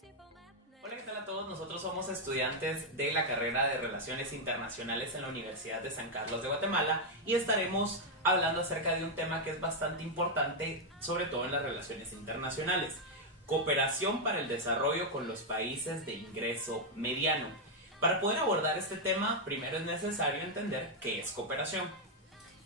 Hola, ¿qué tal a todos? Nosotros somos estudiantes de la carrera de Relaciones Internacionales en la Universidad de San Carlos de Guatemala y estaremos hablando acerca de un tema que es bastante importante, sobre todo en las relaciones internacionales: cooperación para el desarrollo con los países de ingreso mediano. Para poder abordar este tema, primero es necesario entender qué es cooperación.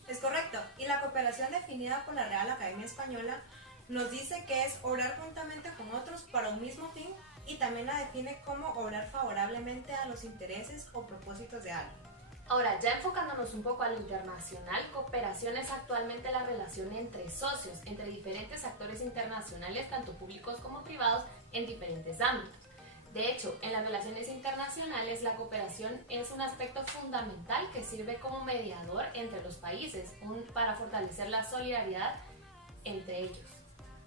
Es correcto, y la cooperación definida por la Real Academia Española nos dice que es obrar juntamente con otros para un mismo fin, y también la define como obrar favorablemente a los intereses o propósitos de alguien. Ahora, ya enfocándonos un poco a lo internacional, cooperación es actualmente la relación entre socios, entre diferentes actores internacionales, tanto públicos como privados, en diferentes ámbitos. De hecho, en las relaciones internacionales, la cooperación es un aspecto fundamental que sirve como mediador entre los países, para fortalecer la solidaridad entre ellos.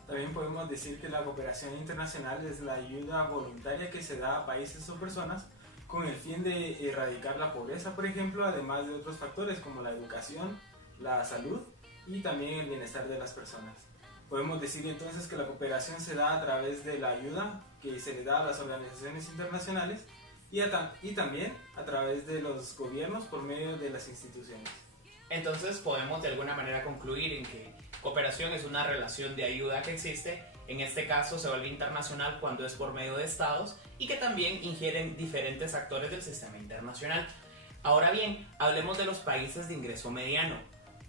También podemos decir que la cooperación internacional es la ayuda voluntaria que se da a países o personas con el fin de erradicar la pobreza, por ejemplo, además de otros factores como la educación, la salud y también el bienestar de las personas. Podemos decir entonces que la cooperación se da a través de la ayuda que se le da a las organizaciones internacionales y también a través de los gobiernos por medio de las instituciones. Entonces podemos de alguna manera concluir en que cooperación es una relación de ayuda que existe. En este caso se vuelve internacional cuando es por medio de estados y que también ingieren diferentes actores del sistema internacional. Ahora bien, hablemos de los países de ingreso mediano.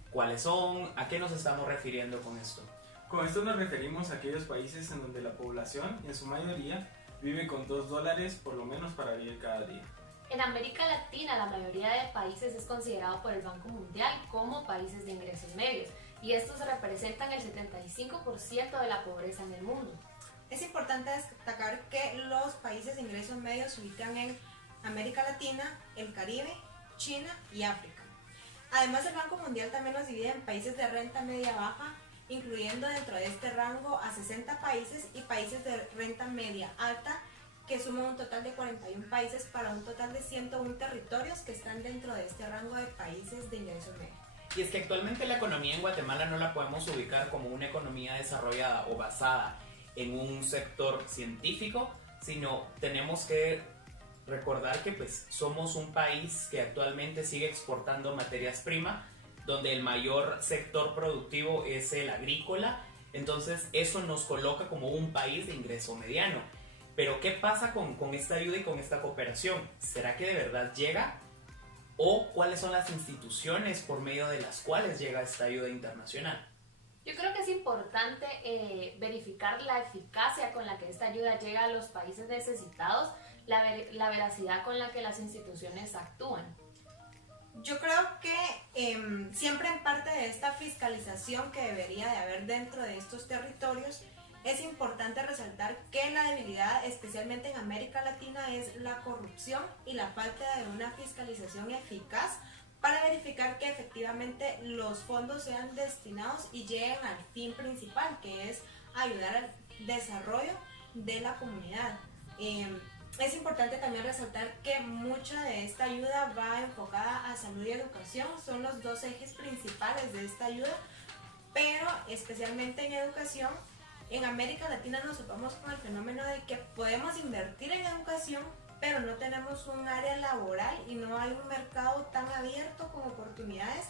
¿Cuáles son? ¿A qué nos estamos refiriendo con esto? Con esto nos referimos a aquellos países en donde la población, en su mayoría, vive con $2 por lo menos para vivir cada día. En América Latina, la mayoría de países es considerado por el Banco Mundial como países de ingresos medios, y estos representan el 75% de la pobreza en el mundo. Es importante destacar que los países de ingresos medios se ubican en América Latina, el Caribe, China y África. Además, el Banco Mundial también los divide en países de renta media-baja, incluyendo dentro de este rango a 60 países, y países de renta media-alta, que suman un total de 41 países para un total de 101 territorios que están dentro de este rango de países de ingresos medios. Y es que actualmente la economía en Guatemala no la podemos ubicar como una economía desarrollada o basada en un sector científico, sino tenemos que recordar que somos un país que actualmente sigue exportando materias primas, donde el mayor sector productivo es el agrícola. Entonces eso nos coloca como un país de ingreso mediano. Pero ¿qué pasa con esta ayuda y con esta cooperación? ¿Será que de verdad llega? ¿O cuáles son las instituciones por medio de las cuales llega esta ayuda internacional? Yo creo que es importante verificar la eficacia con la que esta ayuda llega a los países necesitados, la veracidad con la que las instituciones actúan. Yo creo que siempre en parte de esta fiscalización que debería de haber dentro de estos territorios, es importante resaltar que la debilidad, especialmente en América Latina, es la corrupción y la falta de una fiscalización eficaz para verificar que efectivamente los fondos sean destinados y lleguen al fin principal, que es ayudar al desarrollo de la comunidad. Es importante también resaltar que mucha de esta ayuda va enfocada a salud y educación, son los dos ejes principales de esta ayuda, pero especialmente en educación. En América Latina nos topamos con el fenómeno de que podemos invertir en educación, pero no tenemos un área laboral y no hay un mercado tan abierto con oportunidades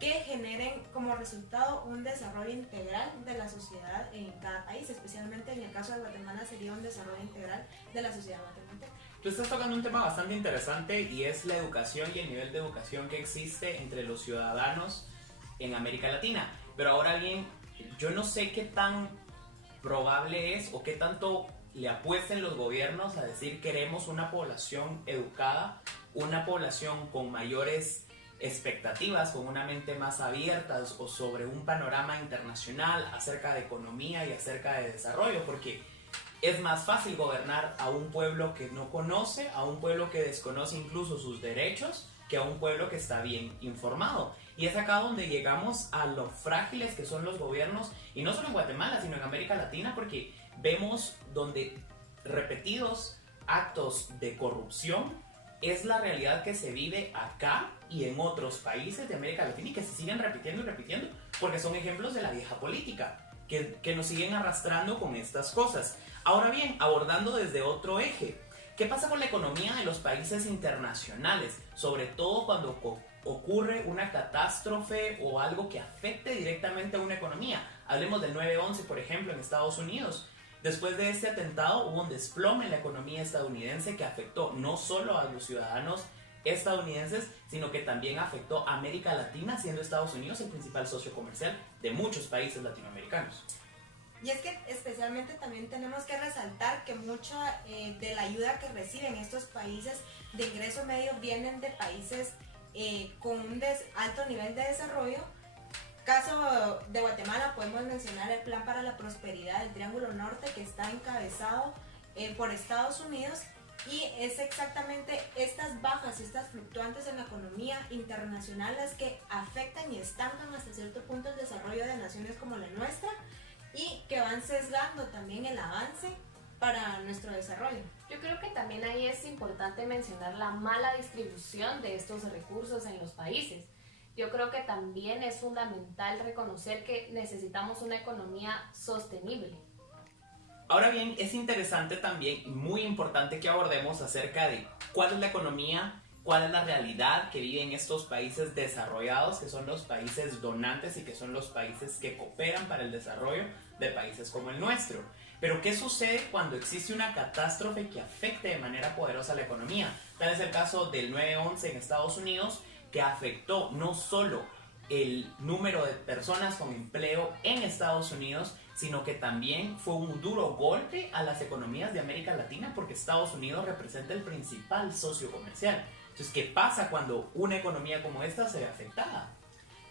que generen como resultado un desarrollo integral de la sociedad en cada país. Especialmente en el caso de Guatemala sería un desarrollo integral de la sociedad guatemalteca. Tú estás tocando un tema bastante interesante y es la educación y el nivel de educación que existe entre los ciudadanos en América Latina. Pero ahora bien, yo no sé qué tan probable es o qué tanto le apuesten los gobiernos a decir queremos una población educada, una población con mayores expectativas, con una mente más abierta o sobre un panorama internacional acerca de economía y acerca de desarrollo, porque es más fácil gobernar a un pueblo que no conoce, a un pueblo que desconoce incluso sus derechos, que a un pueblo que está bien informado. Y es acá donde llegamos a lo frágiles que son los gobiernos, y no solo en Guatemala, sino en América Latina, porque vemos donde repetidos actos de corrupción es la realidad que se vive acá y en otros países de América Latina y que se siguen repitiendo y repitiendo, porque son ejemplos de la vieja política, que nos siguen arrastrando con estas cosas. Ahora bien, abordando desde otro eje, ¿qué pasa con la economía de los países internacionales? Sobre todo cuando ocurre una catástrofe o algo que afecte directamente a una economía. Hablemos del 9/11, por ejemplo, en Estados Unidos. Después de este atentado hubo un desplome en la economía estadounidense que afectó no solo a los ciudadanos estadounidenses, sino que también afectó a América Latina, siendo Estados Unidos el principal socio comercial de muchos países latinoamericanos. Y es que especialmente también tenemos que resaltar que mucha de la ayuda que reciben estos países de ingreso medio vienen de países con un alto nivel de desarrollo. Caso de Guatemala podemos mencionar el Plan para la Prosperidad del Triángulo Norte, que está encabezado por Estados Unidos, y es exactamente estas bajas, estas fluctuantes en la economía internacional las que afectan y estancan hasta cierto punto el desarrollo de naciones como la nuestra, y que van sesgando también el avance para nuestro desarrollo. Yo creo que también ahí es importante mencionar la mala distribución de estos recursos en los países. Yo creo que también es fundamental reconocer que necesitamos una economía sostenible. Ahora bien, es interesante también y muy importante que abordemos acerca de cuál es la economía, cuál es la realidad que viven estos países desarrollados, que son los países donantes y que son los países que cooperan para el desarrollo de países como el nuestro. Pero ¿qué sucede cuando existe una catástrofe que afecte de manera poderosa la economía? Tal es el caso del 9/11 en Estados Unidos, que afectó no solo el número de personas con empleo en Estados Unidos, sino que también fue un duro golpe a las economías de América Latina, porque Estados Unidos representa el principal socio comercial. Entonces, ¿qué pasa cuando una economía como esta se ve afectada?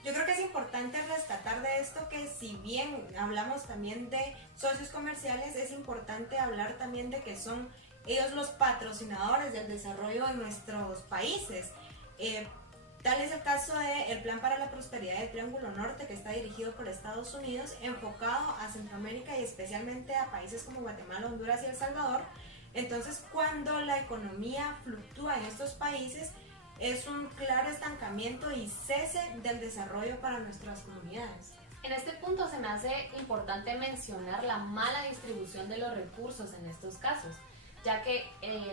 Yo creo que es importante rescatar de esto que si bien hablamos también de socios comerciales, es importante hablar también de que son ellos los patrocinadores del desarrollo de nuestros países. Tal es el caso del Plan para la Prosperidad del Triángulo Norte, que está dirigido por Estados Unidos, enfocado a Centroamérica y especialmente a países como Guatemala, Honduras y El Salvador. Entonces, cuando la economía fluctúa en estos países, es un claro estancamiento y cese del desarrollo para nuestras comunidades. En este punto se me hace importante mencionar la mala distribución de los recursos en estos casos, ya que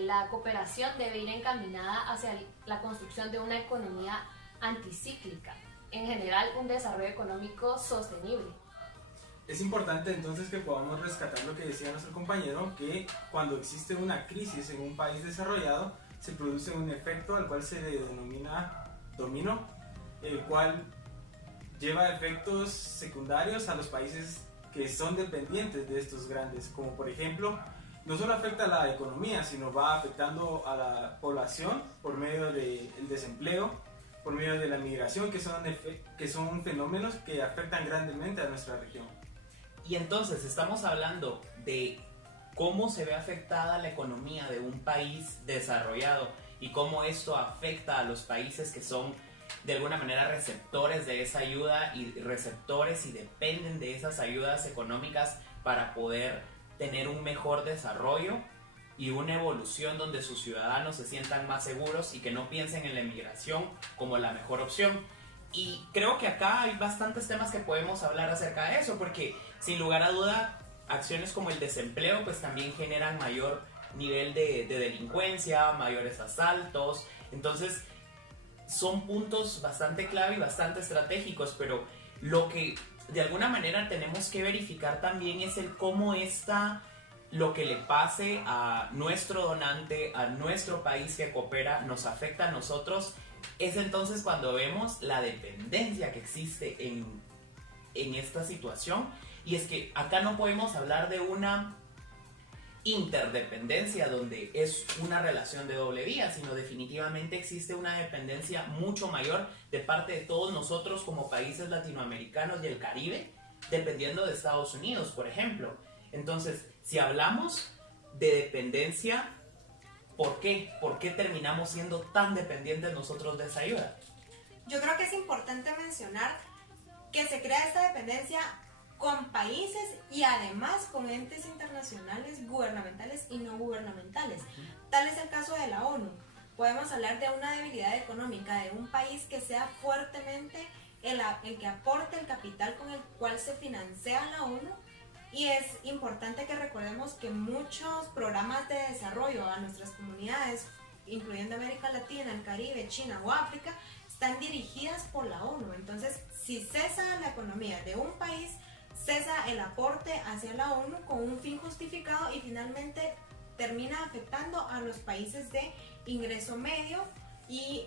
la cooperación debe ir encaminada hacia la construcción de una economía anticíclica, en general un desarrollo económico sostenible. Es importante entonces que podamos rescatar lo que decía nuestro compañero, que cuando existe una crisis en un país desarrollado, se produce un efecto al cual se le denomina dominó, el cual lleva efectos secundarios a los países que son dependientes de estos grandes, como por ejemplo, no solo afecta a la economía, sino va afectando a la población por medio del desempleo, por medio de la migración, que son fenómenos que afectan grandemente a nuestra región. Y entonces estamos hablando de cómo se ve afectada la economía de un país desarrollado y cómo esto afecta a los países que son de alguna manera receptores de esa ayuda y receptores y dependen de esas ayudas económicas para poder tener un mejor desarrollo y una evolución donde sus ciudadanos se sientan más seguros y que no piensen en la emigración como la mejor opción. Y creo que acá hay bastantes temas que podemos hablar acerca de eso, porque sin lugar a duda acciones como el desempleo pues también generan mayor nivel de delincuencia, mayores asaltos. Entonces son puntos bastante clave y bastante estratégicos, pero lo que de alguna manera tenemos que verificar también es el cómo lo que le pase a nuestro donante, a nuestro país que coopera, nos afecta a nosotros. Es entonces cuando vemos la dependencia que existe en esta situación. Y es que acá no podemos hablar de una interdependencia donde es una relación de doble vía, sino definitivamente existe una dependencia mucho mayor de parte de todos nosotros como países latinoamericanos y el Caribe, dependiendo de Estados Unidos, por ejemplo. Entonces, si hablamos de dependencia, ¿por qué? ¿Por qué terminamos siendo tan dependientes nosotros de esa ayuda? Yo creo que es importante mencionar que se crea esta dependencia con países y además con entes internacionales gubernamentales y no gubernamentales. Tal es el caso de la ONU. Podemos hablar de una debilidad económica de un país que sea fuertemente el que aporte el capital con el cual se financia la ONU, Y es importante que recordemos que muchos programas de desarrollo a nuestras comunidades, incluyendo América Latina, el Caribe, China o África, están dirigidas por la ONU. Entonces, si cesa la economía de un país, cesa el aporte hacia la ONU con un fin justificado y finalmente termina afectando a los países de ingreso medio y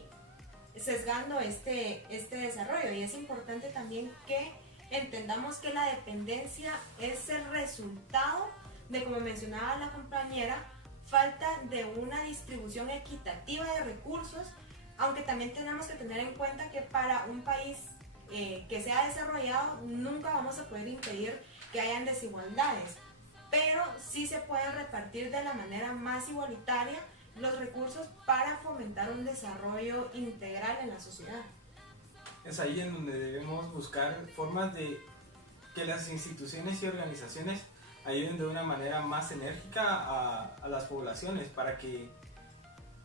sesgando este desarrollo. Y es importante también que entendamos que la dependencia es el resultado de, como mencionaba la compañera, falta de una distribución equitativa de recursos, aunque también tenemos que tener en cuenta que para un país que sea desarrollado nunca vamos a poder impedir que hayan desigualdades, pero sí se pueden repartir de la manera más igualitaria los recursos para fomentar un desarrollo integral en la sociedad. Es ahí en donde debemos buscar formas de que las instituciones y organizaciones ayuden de una manera más enérgica a las poblaciones para que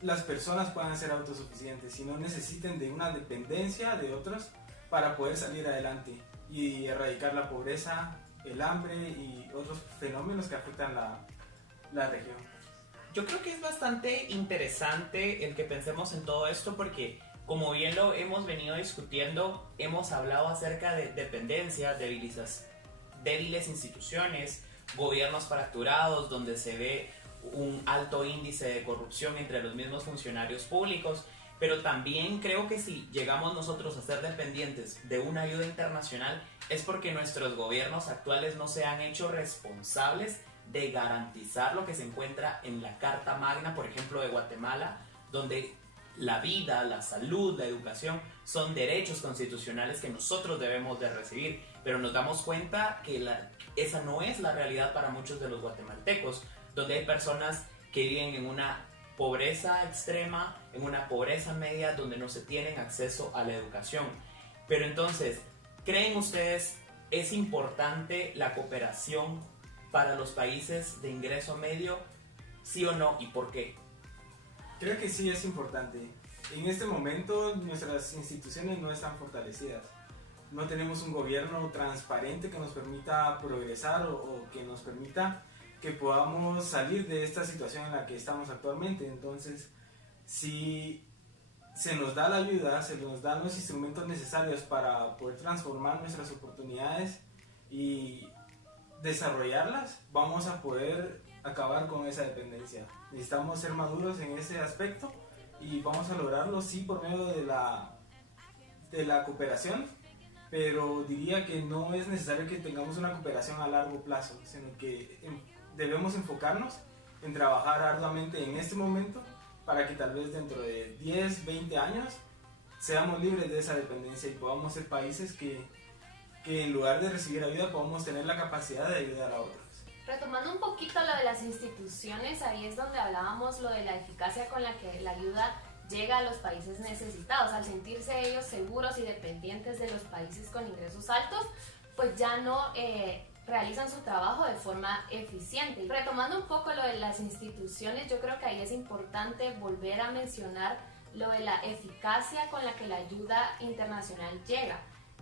las personas puedan ser autosuficientes y no necesiten de una dependencia de otros para poder salir adelante y erradicar la pobreza, el hambre y otros fenómenos que afectan la región. Yo creo que es bastante interesante el que pensemos en todo esto porque, como bien lo hemos venido discutiendo, hemos hablado acerca de dependencia, débiles instituciones, gobiernos fracturados donde se ve un alto índice de corrupción entre los mismos funcionarios públicos, pero también creo que si llegamos nosotros a ser dependientes de una ayuda internacional es porque nuestros gobiernos actuales no se han hecho responsables de garantizar lo que se encuentra en la Carta Magna, por ejemplo, de Guatemala, donde la vida, la salud, la educación son derechos constitucionales que nosotros debemos de recibir, pero nos damos cuenta que esa no es la realidad para muchos de los guatemaltecos, donde hay personas que viven en una pobreza extrema, en una pobreza media, donde no se tienen acceso a la educación. Pero entonces, ¿creen ustedes es importante la cooperación para los países de ingreso medio? ¿Sí o no? ¿Y por qué? Creo que sí es importante. En este momento nuestras instituciones no están fortalecidas. No tenemos un gobierno transparente que nos permita progresar o que nos permita que podamos salir de esta situación en la que estamos actualmente. Entonces, si se nos da la ayuda, se nos dan los instrumentos necesarios para poder transformar nuestras oportunidades y desarrollarlas, vamos a poder acabar con esa dependencia. Necesitamos ser maduros en ese aspecto y vamos a lograrlo sí por medio de la cooperación, pero diría que no es necesario que tengamos una cooperación a largo plazo, sino que debemos enfocarnos en trabajar arduamente en este momento para que tal vez dentro de 10, 20 años seamos libres de esa dependencia y podamos ser países que en lugar de recibir ayuda podamos tener la capacidad de ayudar a otros. Retomando un poquito lo de las instituciones, ahí es donde hablábamos lo de la eficacia con la que la ayuda llega a los países necesitados. Al sentirse ellos seguros y dependientes de los países con ingresos altos, pues ya no realizan su trabajo de forma eficiente. Y retomando un poco lo de las instituciones, yo creo que ahí es importante volver a mencionar lo de la eficacia con la que la ayuda internacional llega,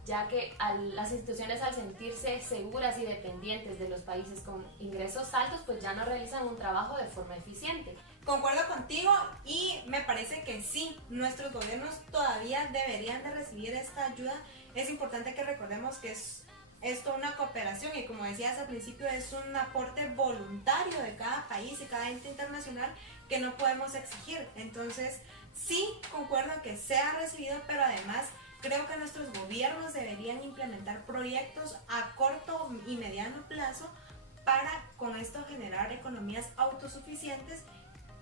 ya que las instituciones, al sentirse seguras y dependientes de los países con ingresos altos, pues ya no realizan un trabajo de forma eficiente. Concuerdo contigo y me parece que sí, nuestros gobiernos todavía deberían de recibir esta ayuda. Es importante que recordemos que es esto una cooperación y, como decías al principio, es un aporte voluntario de cada país y cada ente internacional que no podemos exigir. Entonces sí, concuerdo que sea recibido, pero además creo que nuestros gobiernos deberían implementar proyectos a corto y mediano plazo para con esto generar economías autosuficientes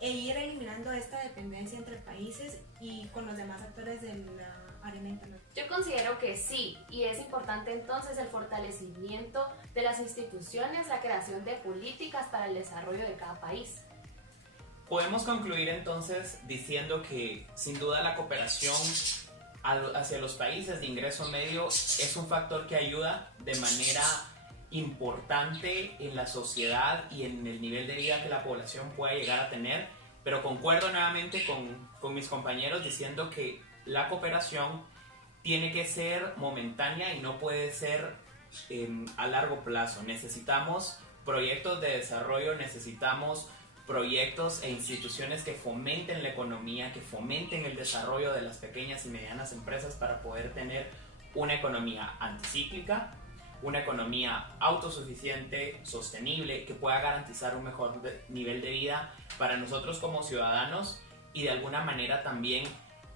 e ir eliminando esta dependencia entre países y con los demás actores de la arena internacional. Yo considero que sí, y es importante entonces el fortalecimiento de las instituciones, la creación de políticas para el desarrollo de cada país. Podemos concluir entonces diciendo que sin duda la cooperación hacia los países de ingreso medio es un factor que ayuda de manera importante en la sociedad y en el nivel de vida que la población pueda llegar a tener, pero concuerdo nuevamente con mis compañeros diciendo que la cooperación tiene que ser momentánea y no puede ser a largo plazo. Necesitamos proyectos de desarrollo, necesitamos proyectos e instituciones que fomenten la economía, que fomenten el desarrollo de las pequeñas y medianas empresas para poder tener una economía anticíclica, una economía autosuficiente, sostenible, que pueda garantizar un mejor nivel de vida para nosotros como ciudadanos y de alguna manera también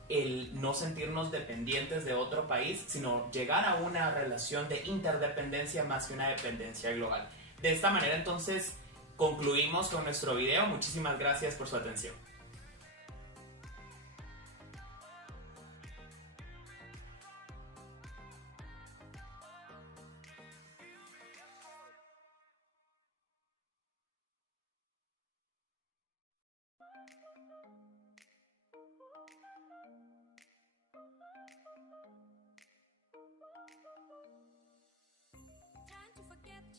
el no sentirnos dependientes de otro país, sino llegar a una relación de interdependencia más que una dependencia global. De esta manera entonces concluimos con nuestro video. Muchísimas gracias por su atención. Trying to forget